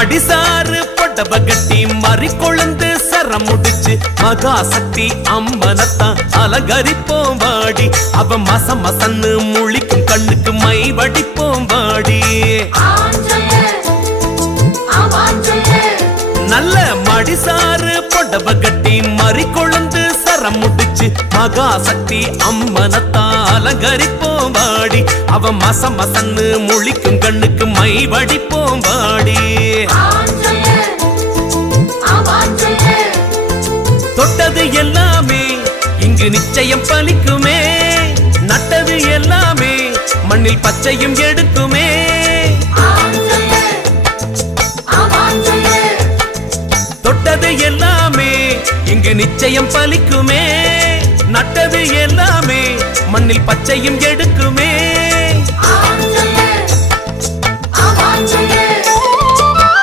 மடிசாறு படப கட்டி மறி கொழுந்து சரம் முடிச்சு மகாசக்தி அம்மனத்தான் அலங்கரிப்போம் வாடி. அவ மச மசன்னு முழிக்கும் கண்ணுக்கு மை வடிப்போம் வாடி. நல்ல மடிசாறு படப கட்டி மறி கொழுந்து சரம் முடிச்சு மகாசக்தி அம்மனத்தான் அலங்கரிப்போம் வாடி. அவ மச மசன்னு முழிக்கும் கண்ணுக்கு மை வடிப்போம் வாடி. எல்லாமே இங்கு நிச்சயம் பலிக்குமே. நட்டது எல்லாமே மண்ணில் பச்சையும் எடுக்குமே. தொட்டது எல்லாமே இங்கு நிச்சயம் பலிக்குமே. நட்டது எல்லாமே மண்ணில் பச்சையும் எடுக்குமே.